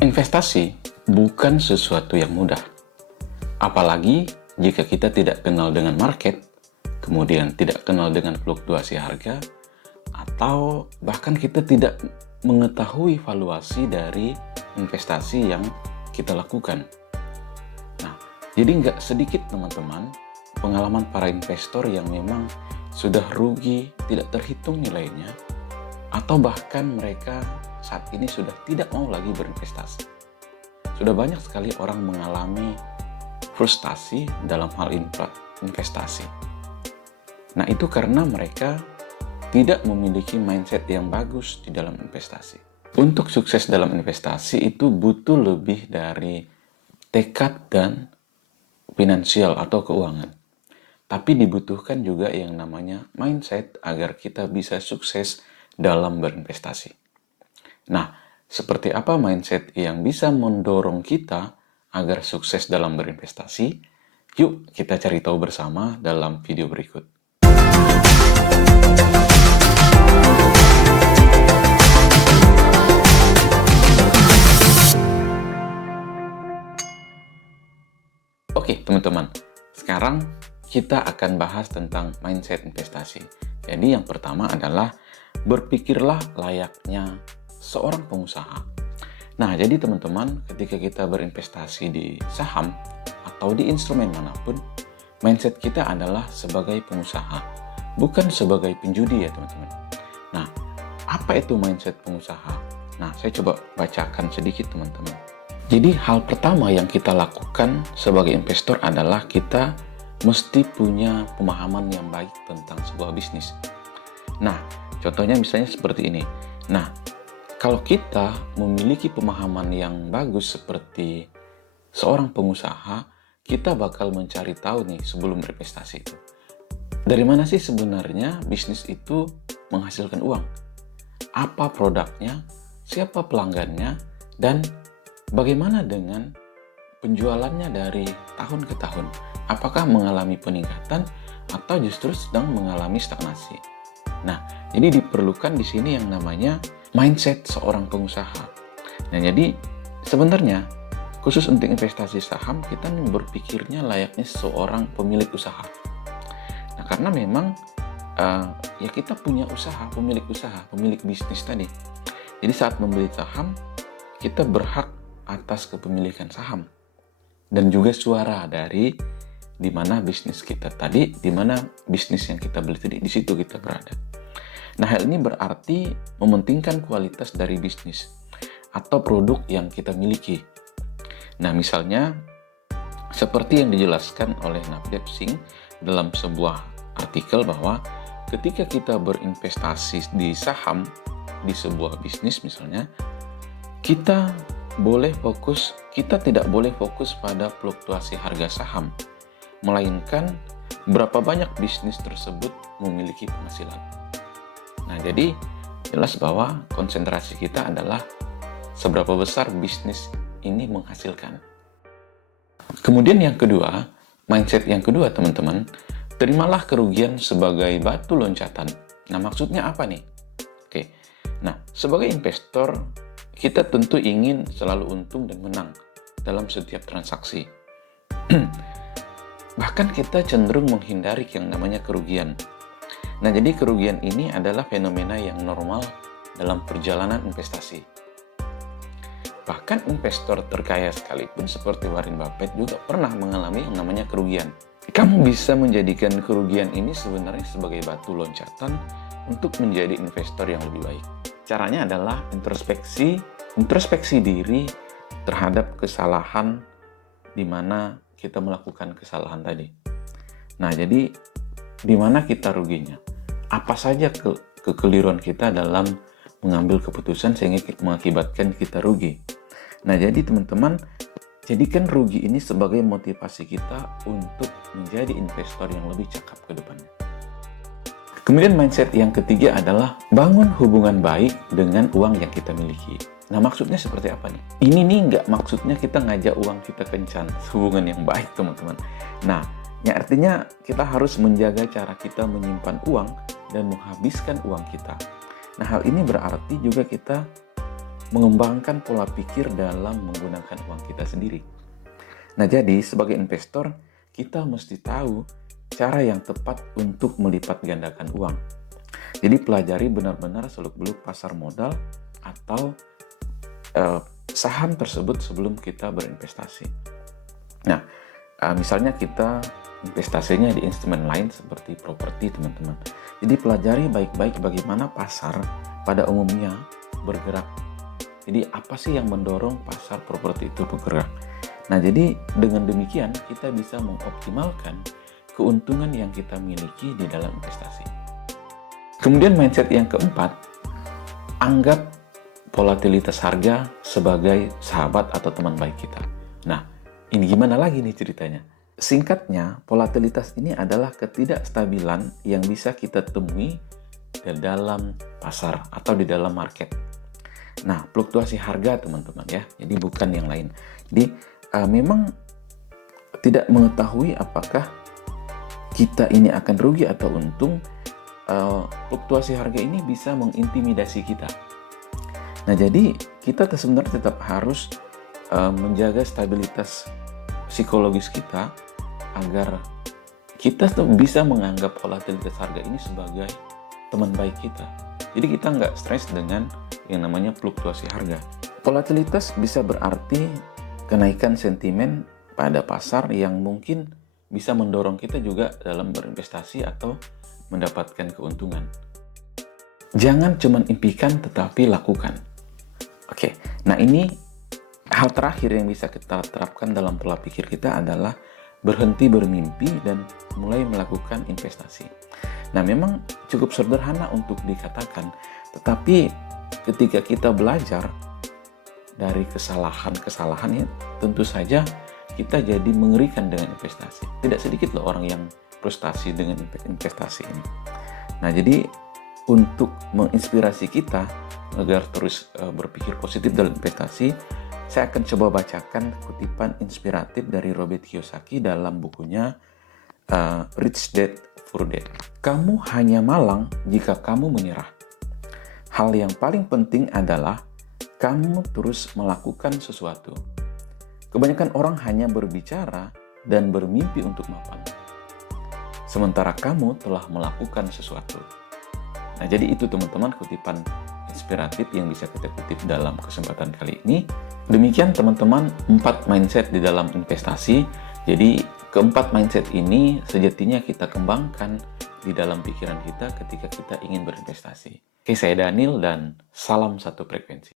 Investasi bukan sesuatu yang mudah, apalagi jika kita tidak kenal dengan market, kemudian tidak kenal dengan fluktuasi harga, atau bahkan kita tidak mengetahui valuasi dari investasi yang kita lakukan. Nah, jadi nggak sedikit teman-teman pengalaman para investor yang memang sudah rugi, tidak terhitung nilainya, atau bahkan mereka saat ini sudah tidak mau lagi berinvestasi. Sudah banyak sekali orang mengalami frustasi dalam hal investasi. Nah, itu karena mereka tidak memiliki mindset yang bagus di dalam investasi. Untuk sukses dalam investasi itu butuh lebih dari tekad dan finansial atau keuangan. Tapi dibutuhkan juga yang namanya mindset agar kita bisa sukses dalam berinvestasi. Nah, seperti apa mindset yang bisa mendorong kita agar sukses dalam berinvestasi? Yuk kita cari tahu bersama dalam video berikut. Oke, teman-teman. Sekarang kita akan bahas tentang mindset investasi. Jadi yang pertama adalah berpikirlah layaknya seorang pengusaha. Nah, jadi teman-teman, ketika kita berinvestasi di saham atau di instrumen manapun, mindset kita adalah sebagai pengusaha, bukan sebagai penjudi ya teman-teman. Nah, apa itu mindset pengusaha? Nah, saya coba bacakan sedikit teman-teman. Jadi hal pertama yang kita lakukan sebagai investor adalah kita mesti punya pemahaman yang baik tentang sebuah bisnis. Nah, contohnya misalnya seperti ini. Nah, kalau kita memiliki pemahaman yang bagus seperti seorang pengusaha, kita bakal mencari tahu nih sebelum berinvestasi itu. Dari mana sih sebenarnya bisnis itu menghasilkan uang? Apa produknya? Siapa pelanggannya? Dan bagaimana dengan penjualannya dari tahun ke tahun? Apakah mengalami peningkatan atau justru sedang mengalami stagnasi? Nah, jadi diperlukan di sini yang namanya mindset seorang pengusaha. Nah, jadi sebenarnya khusus untuk investasi saham kita berpikirnya layaknya seorang pemilik usaha. Nah, karena memang ya kita punya usaha, pemilik bisnis tadi. Jadi saat membeli saham, kita berhak atas kepemilikan saham dan juga suara dari di mana bisnis kita tadi, di mana bisnis yang kita beli tadi, di situ kita berada. Nah, hal ini berarti mementingkan kualitas dari bisnis atau produk yang kita miliki. Nah, misalnya seperti yang dijelaskan oleh Navdeep Singh dalam sebuah artikel bahwa ketika kita berinvestasi di saham di sebuah bisnis misalnya, kita tidak boleh fokus pada fluktuasi harga saham, melainkan berapa banyak bisnis tersebut memiliki penghasilan. Nah, jadi jelas bahwa konsentrasi kita adalah seberapa besar bisnis ini menghasilkan. Kemudian yang kedua, mindset yang kedua teman-teman, terimalah kerugian sebagai batu loncatan. Nah, maksudnya apa nih? Oke, nah sebagai investor, kita tentu ingin selalu untung dan menang dalam setiap transaksi. Bahkan kita cenderung menghindari yang namanya kerugian. Nah, jadi kerugian ini adalah fenomena yang normal dalam perjalanan investasi. Bahkan investor terkaya sekalipun seperti Warren Buffett juga pernah mengalami yang namanya kerugian. Kamu bisa menjadikan kerugian ini sebenarnya sebagai batu loncatan untuk menjadi investor yang lebih baik. Caranya adalah introspeksi diri terhadap kesalahan di mana kita melakukan kesalahan tadi. Nah, jadi di mana kita ruginya? Apa saja kekeliruan kita dalam mengambil keputusan sehingga mengakibatkan kita rugi? Nah, jadi teman-teman, jadikan rugi ini sebagai motivasi kita untuk menjadi investor yang lebih cakap ke depannya. Kemudian mindset yang ketiga adalah bangun hubungan baik dengan uang yang kita miliki. Nah, maksudnya seperti apa nih? Ini nih nggak maksudnya kita ngajak uang kita kencan, hubungan yang baik teman-teman. Nah, yang artinya kita harus menjaga cara kita menyimpan uang dan menghabiskan uang kita. Nah, hal ini berarti juga kita mengembangkan pola pikir dalam menggunakan uang kita sendiri. Nah, jadi sebagai investor, kita mesti tahu cara yang tepat untuk melipat gandakan uang. Jadi pelajari benar-benar seluk-beluk pasar modal atau saham tersebut sebelum kita berinvestasi. Nah, misalnya kita investasinya di instrumen lain seperti properti, teman-teman. Jadi pelajari baik-baik bagaimana pasar pada umumnya bergerak. Jadi apa sih yang mendorong pasar properti itu bergerak? Nah, jadi dengan demikian kita bisa mengoptimalkan keuntungan yang kita miliki di dalam investasi. Kemudian mindset yang keempat, anggap volatilitas harga sebagai sahabat atau teman baik kita. Nah, ini gimana lagi nih ceritanya? Singkatnya, volatilitas ini adalah ketidakstabilan yang bisa kita temui di dalam pasar atau di dalam market. Nah, fluktuasi harga teman-teman ya, jadi bukan yang lain. Jadi, memang tidak mengetahui apakah kita ini akan rugi atau untung. Fluktuasi harga ini bisa mengintimidasi kita. Nah, jadi kita sebenarnya tetap harus menjaga stabilitas psikologis kita agar kita bisa menganggap volatilitas harga ini sebagai teman baik kita. Jadi kita nggak stres dengan yang namanya fluktuasi harga. Volatilitas bisa berarti kenaikan sentimen pada pasar yang mungkin bisa mendorong kita juga dalam berinvestasi atau mendapatkan keuntungan. Jangan cuma impikan tetapi lakukan. Oke, nah ini hal terakhir yang bisa kita terapkan dalam pola pikir kita adalah berhenti bermimpi dan mulai melakukan investasi. Nah, memang cukup sederhana untuk dikatakan, tetapi ketika kita belajar dari kesalahan-kesalahan ya, tentu saja kita jadi mengerikan dengan investasi. Tidak sedikit loh orang yang frustasi dengan investasi ini. Nah, jadi untuk menginspirasi kita agar terus berpikir positif dalam investasi, saya akan coba bacakan kutipan inspiratif dari Robert Kiyosaki dalam bukunya Rich Dad Poor Dad. Kamu hanya malang jika kamu menyerah. Hal yang paling penting adalah kamu terus melakukan sesuatu. Kebanyakan orang hanya berbicara dan bermimpi untuk mapan, sementara kamu telah melakukan sesuatu. Nah, jadi itu teman-teman kutipan inspiratif yang bisa kita kutip dalam kesempatan kali ini. Demikian teman-teman 4 mindset di dalam investasi. Jadi keempat mindset ini sejatinya kita kembangkan di dalam pikiran kita ketika kita ingin berinvestasi. Oke, saya Daniel dan salam satu frekuensi.